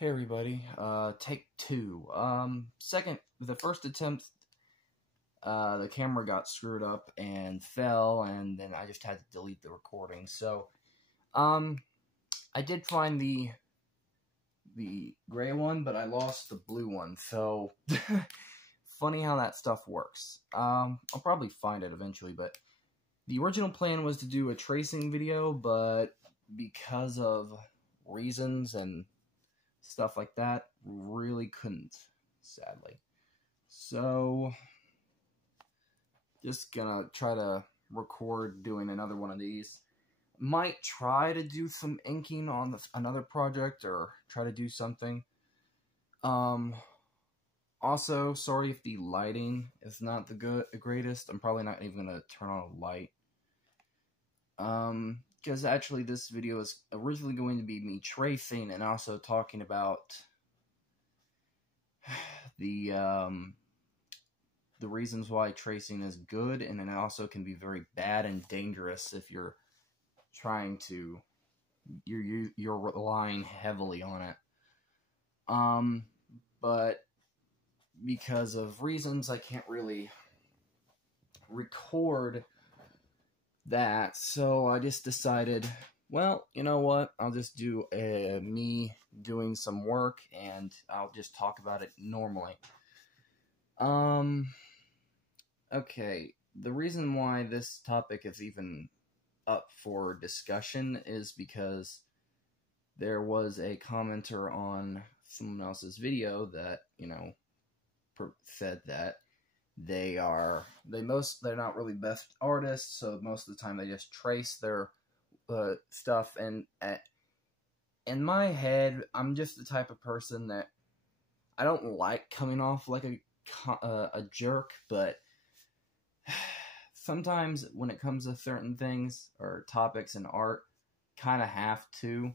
Hey everybody, take two. The first attempt, the camera got screwed up and fell, and then I just had to delete the recording. So, I did find the gray one, but I lost the blue one. So, funny how that stuff works. I'll probably find it eventually, but the original plan was to do a tracing video, but because of reasons and stuff like that, really couldn't, sadly. So, just gonna try to record doing another one of these. Might try to do some inking on another project, or try to do something. Also, sorry if the lighting is not the greatest. I'm probably not even gonna turn on a light. Because actually this video is originally going to be me tracing and also talking about the reasons why tracing is good, and it also can be very bad and dangerous if you're trying to, you're relying heavily on it. But because of reasons, I can't really record that, so I just decided, well, you know what, I'll just do me doing some work, and I'll just talk about it normally. Okay, the reason why this topic is even up for discussion is because there was a commenter on someone else's video that, said that they're not really best artists, so most of the time they just trace their stuff, and in my head, I'm just the type of person that I don't like coming off like a jerk, but sometimes when it comes to certain things or topics in art, kind of have to.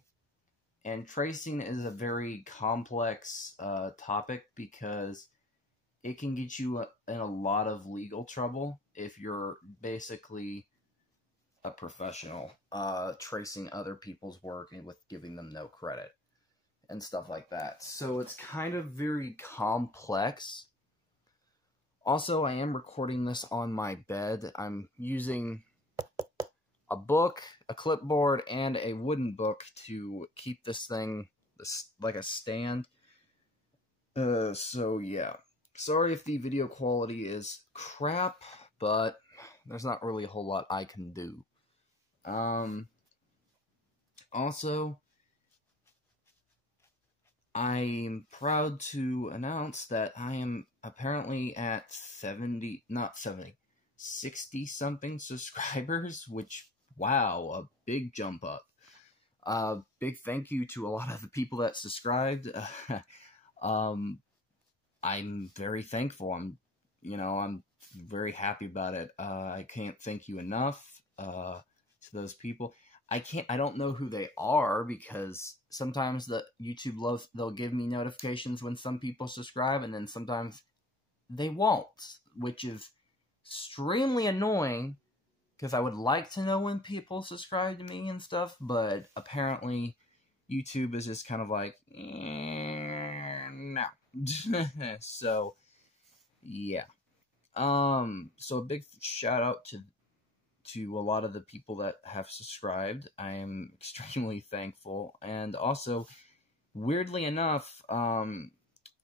And tracing is a very complex topic because it can get you in a lot of legal trouble if you're basically a professional tracing other people's work and with giving them no credit and stuff like that. So it's kind of very complex. Also, I am recording this on my bed. I'm using a book, a clipboard, and a wooden book to keep this thing like a stand. So yeah. Sorry if the video quality is crap, but there's not really a whole lot I can do. Also, I'm proud to announce that I am apparently at 60-something subscribers, which, wow, a big jump up. Big thank you to a lot of the people that subscribed. I'm very thankful. I'm very happy about it. I can't thank you enough to those people. I don't know who they are, because sometimes the YouTube they'll give me notifications when some people subscribe, and then sometimes they won't, which is extremely annoying, because I would like to know when people subscribe to me and stuff, but apparently YouTube is just kind of like, no. So, yeah. So a big shout out to a lot of the people that have subscribed. I am extremely thankful. And also, weirdly enough, I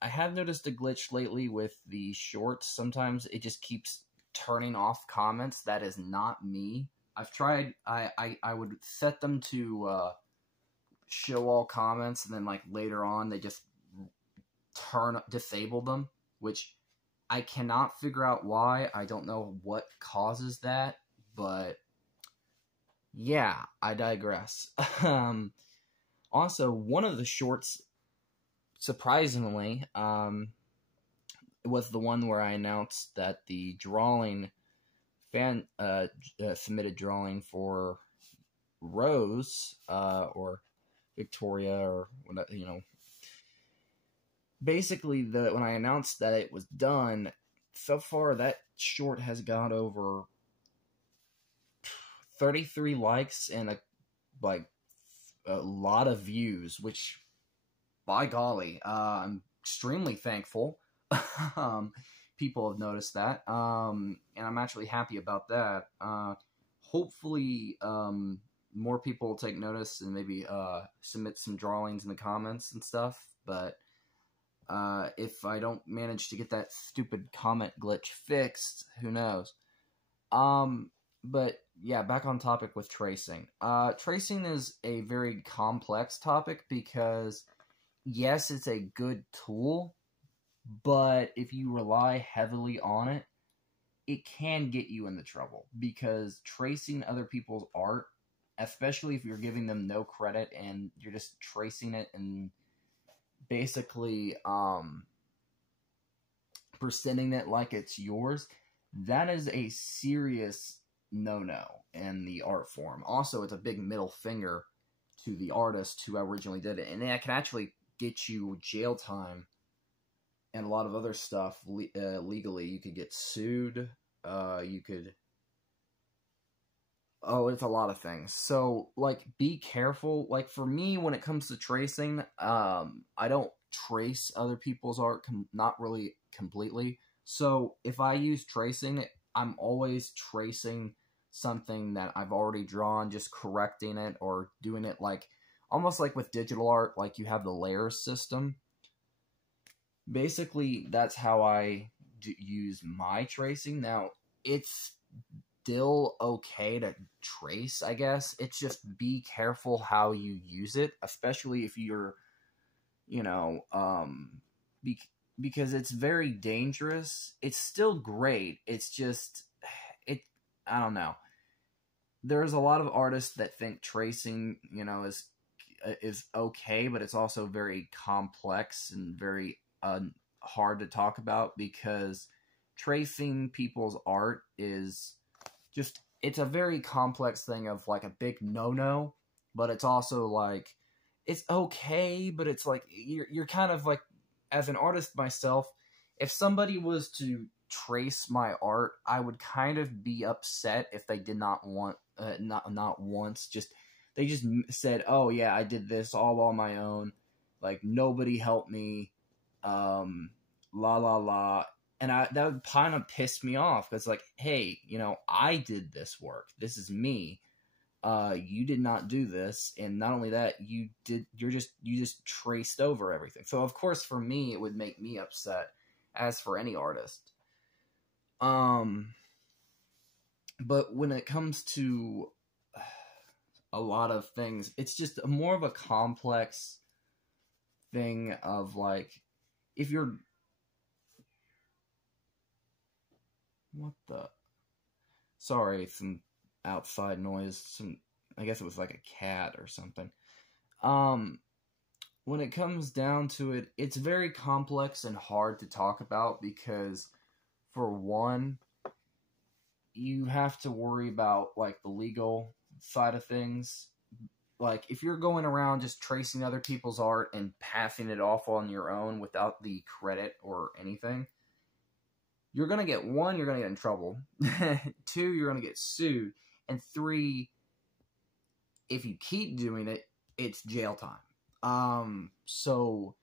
have noticed a glitch lately with the shorts. Sometimes it just keeps turning off comments. That is not me. I've tried, I would set them to show all comments, and then like later on they just disable them, which I cannot figure out why. I don't know what causes that, but yeah, I digress. Also, one of the shorts, surprisingly, was the one where I announced that the drawing fan submitted drawing for Rose or Victoria, or whatever, basically, when I announced that it was done, so far that short has got over 33 likes and a lot of views, which by golly, I'm extremely thankful. um, People have noticed that, and I'm actually happy about that. Hopefully, more people will take notice and maybe submit some drawings in the comments and stuff. But if I don't manage to get that stupid comment glitch fixed, who knows? But yeah, back on topic with tracing. Tracing is a very complex topic because, yes, it's a good tool, but if you rely heavily on it, it can get you into trouble because tracing other people's art, especially if you're giving them no credit and you're just tracing it and basically presenting it like it's yours, that is a serious no-no in the art form. Also, it's a big middle finger to the artist who originally did it, and that can actually get you jail time and a lot of other stuff legally. You could get sued. You could... Oh, it's a lot of things. So, like, be careful. Like, for me, when it comes to tracing, I don't trace other people's art, not really completely. So, if I use tracing, I'm always tracing something that I've already drawn, just correcting it or doing it like, almost like with digital art, like you have the layers system. Basically, that's how I use my tracing. Now, it's still okay to trace, I guess. It's just be careful how you use it, especially if you're, you know, because it's very dangerous. It's still great. It's just, I don't know. There's a lot of artists that think tracing, you know, is okay, but it's also very complex and very hard to talk about because tracing people's art is just, it's a very complex thing of like a big no-no, but it's also like, it's okay, but it's like, you're kind of like, as an artist myself, if somebody was to trace my art, I would kind of be upset if they did not want, not once, just, they just said, oh yeah, I did this all on my own, like nobody helped me, la la la. And that would kind of piss me off because, like, hey, you know, I did this work. This is me. You did not do this, and not only that, you just traced over everything. So of course, for me, it would make me upset, as for any artist. But when it comes to a lot of things, it's just more of a complex thing of like, if you're... What the... Sorry, some outside noise. I guess it was like a cat or something. When it comes down to it, it's very complex and hard to talk about because, for one, you have to worry about like the legal side of things. Like, if you're going around just tracing other people's art and passing it off on your own without the credit or anything, you're going to get, one, you're going to get in trouble. Two, you're going to get sued. And three, if you keep doing it, it's jail time. So,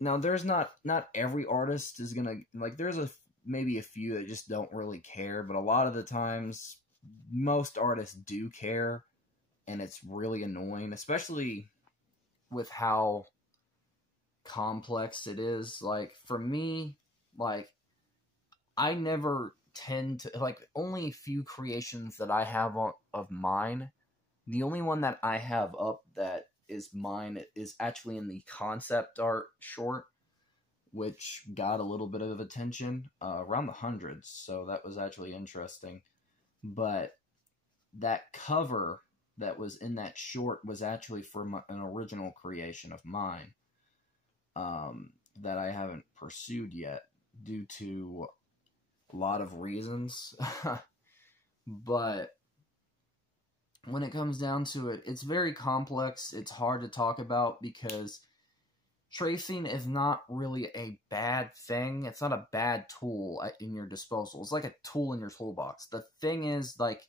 now there's not every artist is going to, like, there's maybe a few that just don't really care, but a lot of the times, most artists do care, and it's really annoying, especially with how complex it is. Like, for me, like, I never tend to, like, only a few creations that I have of mine. The only one that I have up that is mine is actually in the concept art short, which got a little bit of attention, around the hundreds, so that was actually interesting. But that cover that was in that short was actually for an original creation of mine, that I haven't pursued yet due to a lot of reasons. But when it comes down to it, it's very complex. It's hard to talk about because tracing is not really a bad thing. It's not a bad tool in your disposal. It's like a tool in your toolbox. The thing is, like,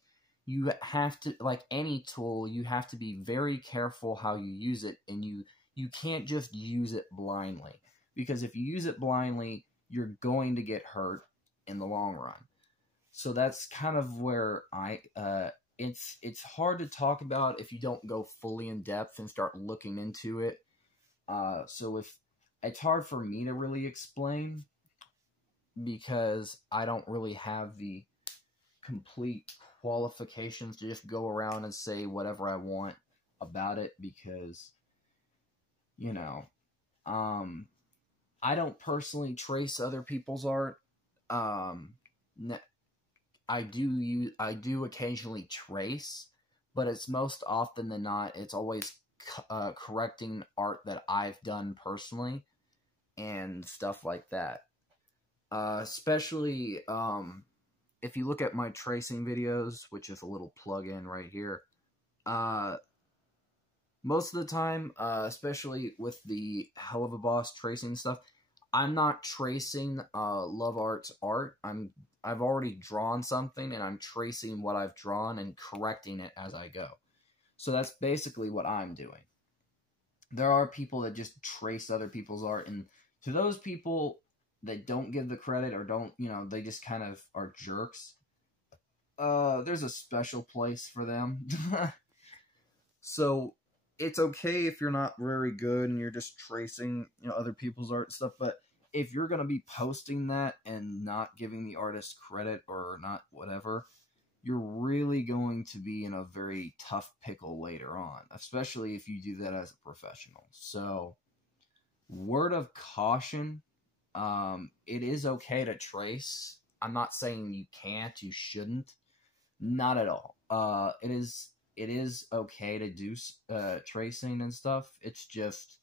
you have to, like any tool, you have to be very careful how you use it, and you you can't just use it blindly, because if you use it blindly, you're going to get hurt in the long run. So that's kind of where it's hard to talk about if you don't go fully in depth and start looking into it. So if it's hard for me to really explain, because I don't really have the complete qualifications to just go around and say whatever I want about it, because, you know, I don't personally trace other people's art. I do occasionally trace, but it's most often than not, it's always correcting art that I've done personally and stuff like that. Especially if you look at my tracing videos, which is a little plug-in right here, most of the time, especially with the Hell of a Boss tracing stuff, I'm not tracing Love Art's art. I've already drawn something, and I'm tracing what I've drawn and correcting it as I go. So that's basically what I'm doing. There are people that just trace other people's art, and to those people that don't give the credit, or don't, they just kind of are jerks, there's a special place for them. So it's okay if you're not very good and you're just tracing, other people's art and stuff, but if you're going to be posting that and not giving the artist credit or not whatever, you're really going to be in a very tough pickle later on, especially if you do that as a professional. So, word of caution, it is okay to trace. I'm not saying you can't, you shouldn't. Not at all. It is okay to do tracing and stuff. It's just,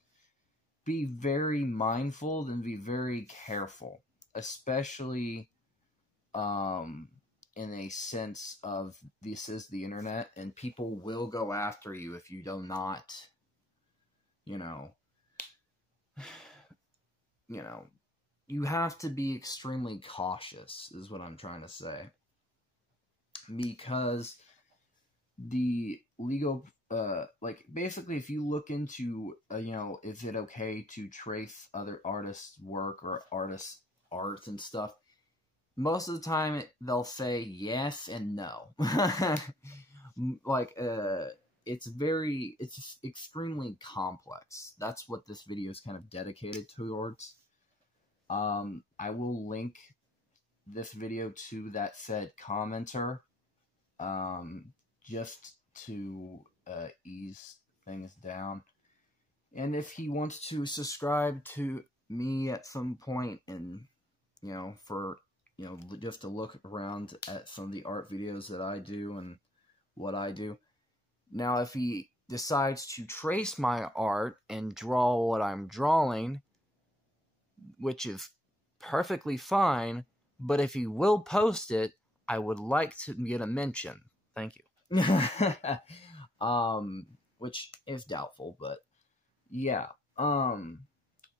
be very mindful and be very careful, especially in a sense of this is the internet, and people will go after you if you do not, you have to be extremely cautious, is what I'm trying to say, because the legal, basically, if you look into, is it okay to trace other artists' work or artists' art and stuff, most of the time they'll say yes and no. It's extremely complex. That's what this video is kind of dedicated towards. I will link this video to that said commenter, just to ease things down. And if he wants to subscribe to me at some point, and just to look around at some of the art videos that I do and what I do. Now, if he decides to trace my art and draw what I'm drawing, which is perfectly fine, but if he will post it, I would like to get a mention. Thank you. Which is doubtful, but yeah.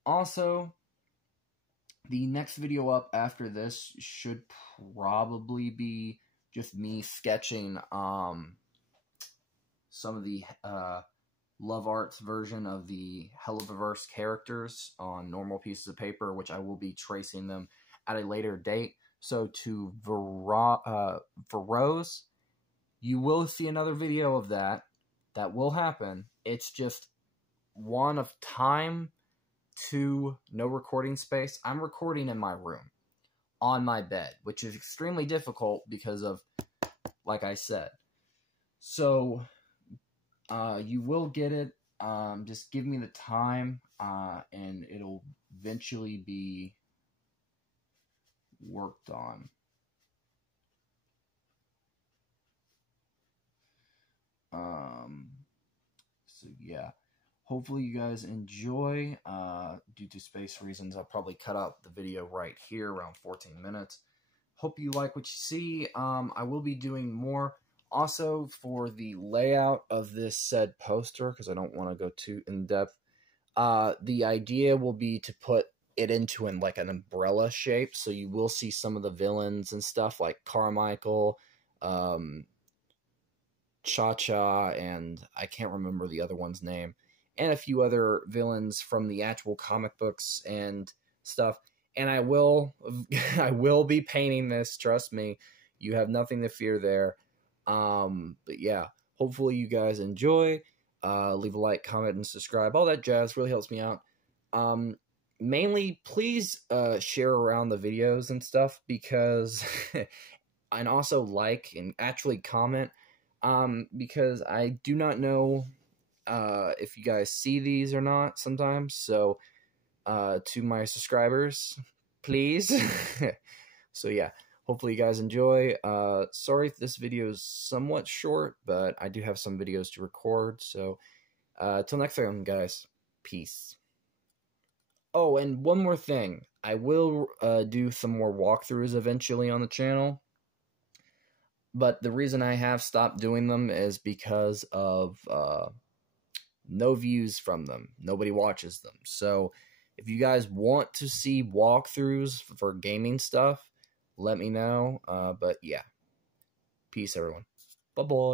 Also, the next video up after this should probably be just me sketching some of the Love Art's version of the Hell of a Verse characters on normal pieces of paper, which I will be tracing them at a later date. So to Veroz, you will see another video of that. That will happen. It's just, one, of time, 2, no recording space. I'm recording in my room, on my bed, which is extremely difficult because of, like I said. So, you will get it. Just give me the time, and it'll eventually be worked on. So yeah, hopefully you guys enjoy. Due to space reasons, I'll probably cut out the video right here, around 14 minutes. Hope you like what you see. I will be doing more. Also, for the layout of this said poster, because I don't want to go too in-depth, the idea will be to put it into an umbrella shape, so you will see some of the villains and stuff, like Carmichael, Cha-Cha, and I can't remember the other one's name. and a few other villains from the actual comic books and stuff. And I will I will be painting this, trust me. You have nothing to fear there. But yeah, hopefully you guys enjoy. Leave a like, comment, and subscribe. All that jazz really helps me out. Mainly, please share around the videos and stuff, because and also like and actually comment, because I do not know if you guys see these or not sometimes. So to my subscribers, please. So yeah, hopefully you guys enjoy. Sorry if this video is somewhat short, but I do have some videos to record. So till next time, guys, peace. Oh, and one more thing, I will do some more walkthroughs eventually on the channel, but the reason I have stopped doing them is because of no views from them. Nobody watches them. So if you guys want to see walkthroughs for gaming stuff, let me know. But yeah, peace, everyone. Bye-bye.